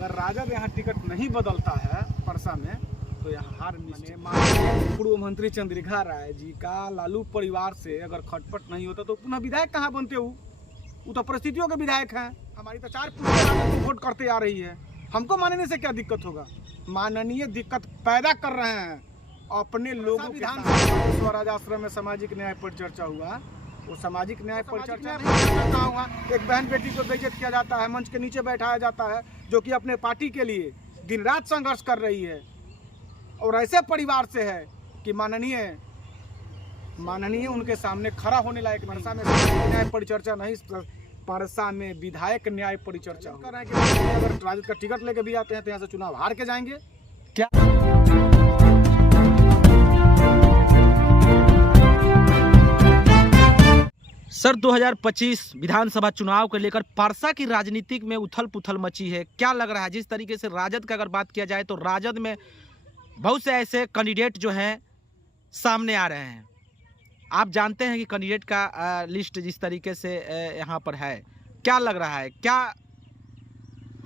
अगर राजद यहाँ टिकट नहीं बदलता है परसा में तो यहाँ हार निश्चित। पूर्व मंत्री चंद्रिका राय जी का लालू परिवार से अगर खटपट नहीं होता तो पुनः विधायक कहाँ बनते वो तो परिस्थितियों के विधायक हैं। हमारी तो 4 पुश्तें वोट करते आ रही है, हमको मानने से क्या दिक्कत होगा। माननीय दिक्कत पैदा कर रहे हैं अपने लोगों। विधानसभा स्वराज आश्रम में सामाजिक न्याय पर चर्चा हुआ, वो सामाजिक न्याय पर चर्चा कहाँ हुआ। एक बहन बेटी को बेइज्जत किया जाता है, मंच के नीचे बैठाया जाता है, जो कि अपने पार्टी के लिए दिन रात संघर्ष कर रही है और ऐसे परिवार से है कि माननीय उनके सामने खड़ा होने लायक। परसा में न्याय परिचर्चा नहीं, परसा में विधायक न्याय परिचर्चा कर रहे हैं कि अगर राजद का टिकट लेके भी आते हैं तो यहाँ से चुनाव हार के जाएंगे। क्या सर 2025 विधानसभा चुनाव को लेकर परसा की राजनीतिक में उथल पुथल मची है, क्या लग रहा है? जिस तरीके से राजद का अगर बात किया जाए तो राजद में बहुत से ऐसे कैंडिडेट जो हैं सामने आ रहे हैं। आप जानते हैं कि कैंडिडेट का लिस्ट जिस तरीके से यहाँ पर है, क्या लग रहा है, क्या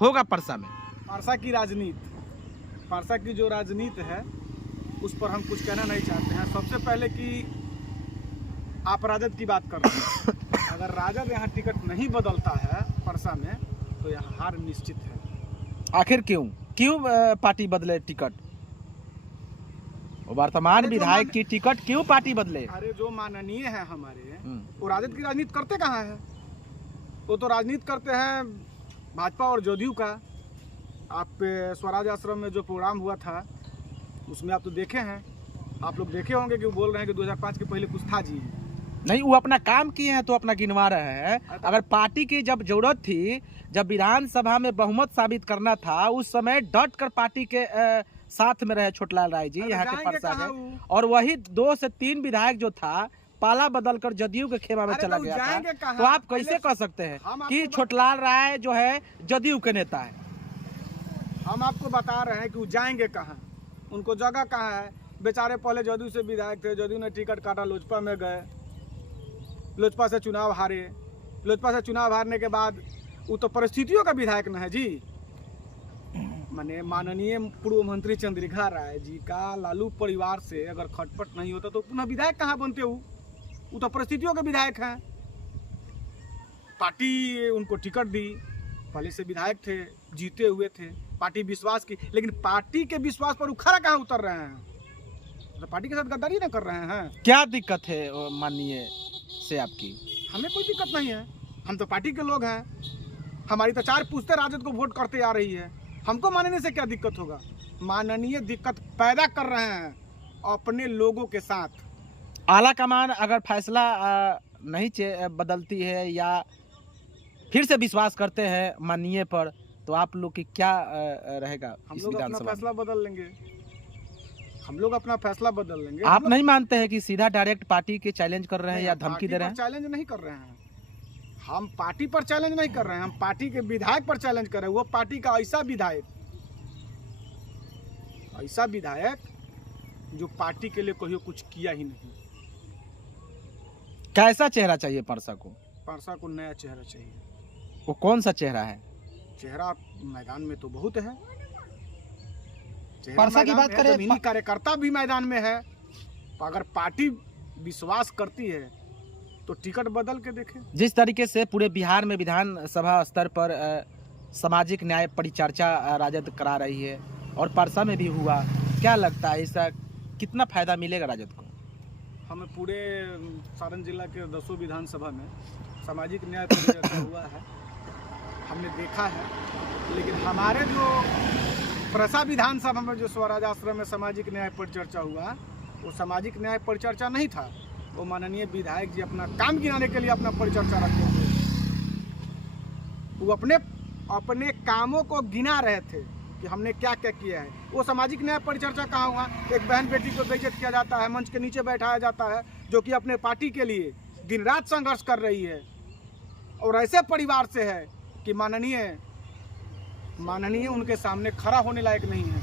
होगा परसा में? परसा की जो राजनीति है उस पर हम कुछ कहना नहीं चाहते हैं। सबसे पहले कि आप राजद की बात कर रहे हैं, अगर राजद यहाँ टिकट नहीं बदलता है परसा में तो यहाँ हार निश्चित है। आखिर क्यों पार्टी बदले टिकट? वर्तमान विधायक की टिकट क्यों पार्टी बदले? अरे जो माननीय है हमारे, वो राजद की राजनीति करते कहाँ है? वो तो राजनीति करते हैं भाजपा और जदयू का। आप स्वराज आश्रम में जो प्रोग्राम हुआ था उसमें आप तो देखे हैं, आप लोग देखे होंगे कि वो बोल रहे हैं कि 2005 के पहले कुछ था जी नहीं। वो अपना काम किए हैं तो अपना गिनवा रहे हैं। अगर पार्टी की जब जरूरत थी, जब विधानसभा में बहुमत साबित करना था, उस समय डट कर पार्टी के साथ में रहे छोटलाल राय जी यहाँ के परसा में, और वही 2 से 3 विधायक जो था पाला बदल कर जदयू के खेमा में चला गया था। तो आप कैसे कह सकते हैं कि छोटलाल राय जो है जदयू के नेता है? हम आपको बता रहे हैं कि वो जाएंगे कहाँ, उनको जगह कहाँ है। बेचारे पहले जदयू से विधायक थे, जदयू ने टिकट काटा, लोजपा में गए, लोजपा से चुनाव हारे। लोजपा से चुनाव हारने के बाद वो तो परिस्थितियों का विधायक न है जी। माने माननीय पूर्व मंत्री चंद्रिका राय जी का लालू परिवार से अगर खटपट नहीं होता तो पुनः विधायक कहाँ बनते वो तो परिस्थितियों के विधायक हैं। पार्टी उनको टिकट दी, पहले से विधायक थे, जीते हुए थे, पार्टी विश्वास की, लेकिन पार्टी के विश्वास पर उखड़ा कहाँ उतर रहे हैं? तो पार्टी के साथ गद्दारी ना कर रहे हैं। क्या दिक्कत है माननीय से आपकी? हमें कोई दिक्कत नहीं है, हम तो पार्टी के लोग हैं। हमारी तो 4 पुश्तें राजद को वोट करते आ रही है, हमको मानने से क्या दिक्कत होगा। माननीय दिक्कत पैदा कर रहे हैं अपने लोगों के साथ। आला कमान अगर फैसला नहीं बदलती है या फिर से विश्वास करते हैं माननीय पर, तो आप लोग की क्या रहेगा? हम लोग अपना फैसला बदल लेंगे, हम लोग अपना फैसला बदल लेंगे। आप नहीं मानते हैं कि सीधा डायरेक्ट पार्टी के चैलेंज कर रहे हैं या धमकी दे रहे हैं? चैलेंज नहीं कर रहे हैं, हम पार्टी पर चैलेंज नहीं कर रहे हैं, हम पार्टी के विधायक पर चैलेंज कर रहे हैं। वो पार्टी का ऐसा विधायक जो पार्टी के लिए कहियो कुछ किया ही नहीं। कैसा चेहरा चाहिए परसा को? परसा को नया चेहरा चाहिए। वो कौन सा चेहरा है? चेहरा मैदान में तो बहुत है। परसा की बात करें, जमीनी कार्यकर्ता भी मैदान में है। अगर पार्टी विश्वास करती है तो टिकट बदल के देखे। जिस तरीके से पूरे बिहार में विधानसभा स्तर पर सामाजिक न्याय परिचर्चा राजद करा रही है और परसा में भी हुआ, क्या लगता है इसका कितना फायदा मिलेगा राजद को? हमें पूरे सारण जिला के 10 विधानसभा में सामाजिक न्याय परिचर्चा हुआ है, हमने देखा है। लेकिन हमारे जो परसा विधानसभा में जो स्वराज आश्रम में सामाजिक न्याय परिचर्चा हुआ, वो सामाजिक न्याय परिचर्चा नहीं था। वो माननीय विधायक जी अपना काम गिनाने के लिए अपना परिचर्चा रखे थे। वो अपने कामों को गिना रहे थे कि हमने क्या क्या किया है। वो सामाजिक न्याय परिचर्चा कहाँ हुआ। एक बहन बेटी को बेइज्जत किया जाता है, मंच के नीचे बैठाया जाता है, जो कि अपने पार्टी के लिए दिन रात संघर्ष कर रही है और ऐसे परिवार से है कि माननीय उनके सामने खड़ा होने लायक नहीं है।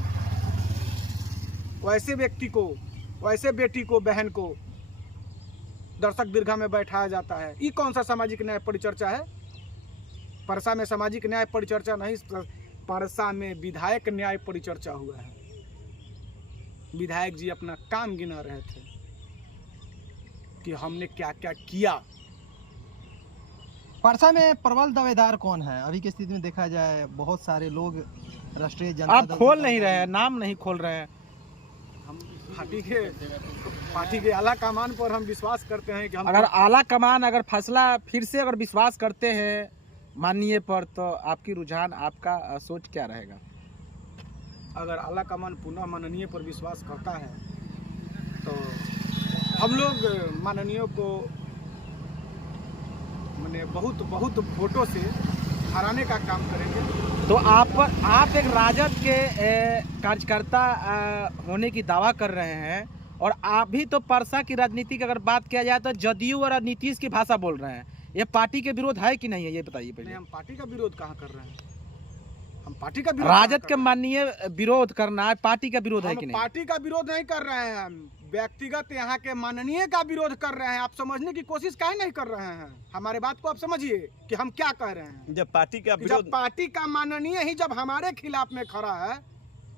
वैसे व्यक्ति को, वैसे बेटी को, बहन को दर्शक दीर्घा में बैठाया जाता है। ये कौन सा सामाजिक न्याय परिचर्चा है? परसा में सामाजिक न्याय परिचर्चा नहीं, परसा में विधायक न्याय परिचर्चा हुआ है। विधायक जी अपना काम गिना रहे थे कि हमने क्या क्या किया। परसा में प्रबल दावेदार कौन है? अभी की स्थिति में देखा जाए बहुत सारे लोग राष्ट्रीय जनता आप दल खोल से नहीं रहे हैं, नाम नहीं खोल रहे हैं। हम पार्टी के आला कमान पर हम विश्वास करते हैं कि हम अगर आला कमान अगर फैसला फिर से अगर विश्वास करते हैं माननीय पर, तो आपकी रुझान आपका सोच क्या रहेगा? अगर आला कमान पुनः माननीय पर विश्वास करता है तो हम लोग माननीय को मैंने बहुत बहुत वोटों से हराने का काम करेंगे। तो आप एक राजद के कार्यकर्ता होने की दावा कर रहे हैं, और आप भी तो परसा की राजनीति की अगर बात किया जाए तो जदयू और नीतीश की भाषा बोल रहे हैं। ये पार्टी के विरोध है कि नहीं है, ये बताइए पहले। नहीं, हम पार्टी का विरोध कहाँ कर रहे हैं? हम पार्टी का विरोध राजद के माननीय विरोध करना है, पार्टी का विरोध है कि नहीं? पार्टी का विरोध नहीं कर रहे हैं, हम व्यक्तिगत यहाँ के माननीय का विरोध कर रहे हैं। आप समझने की कोशिश काहे नहीं कर रहे हैं? हमारे बात को आप समझिए कि हम क्या कह रहे हैं। जब पार्टी का कि विरोध जब पार्टी का माननीय ही जब हमारे खिलाफ में खड़ा है,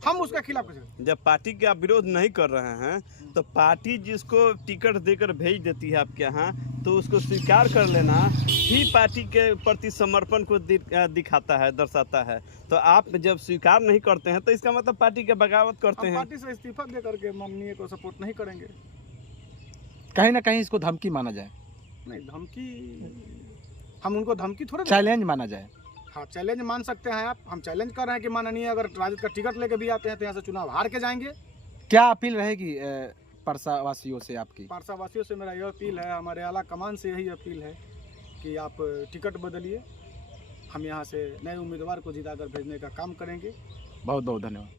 हम उसके खिलाफ कैसे? जब पार्टी का विरोध नहीं कर रहे हैं तो पार्टी जिसको टिकट देकर भेज देती है आपके यहाँ, तो उसको स्वीकार कर लेना ही पार्टी के प्रति समर्पण को दिखाता है, दर्शाता है। तो आप जब स्वीकार नहीं करते हैं तो इसका मतलब पार्टी के बगावत करते हम हैं। पार्टी से इस्तीफा दे करके माननीय को सपोर्ट नहीं करेंगे। कहीं ना कहीं इसको धमकी माना जाए, नहीं धमकी, हम उनको धमकी थोड़े चैलेंज माना जाए। हाँ, चैलेंज मान सकते हैं आप। हम चैलेंज कर रहे हैं कि माननीय अगर राजद का टिकट लेके भी आते हैं तो यहाँ से चुनाव हार के जाएंगे। क्या अपील रहेगी परसा वासियों से आपकी? पारसा वासियों से मेरा यह अपील है, हमारे आला कमान से यही अपील है कि आप टिकट बदलिए। हम यहाँ से नए उम्मीदवार को जिताकर भेजने का काम करेंगे। बहुत बहुत धन्यवाद।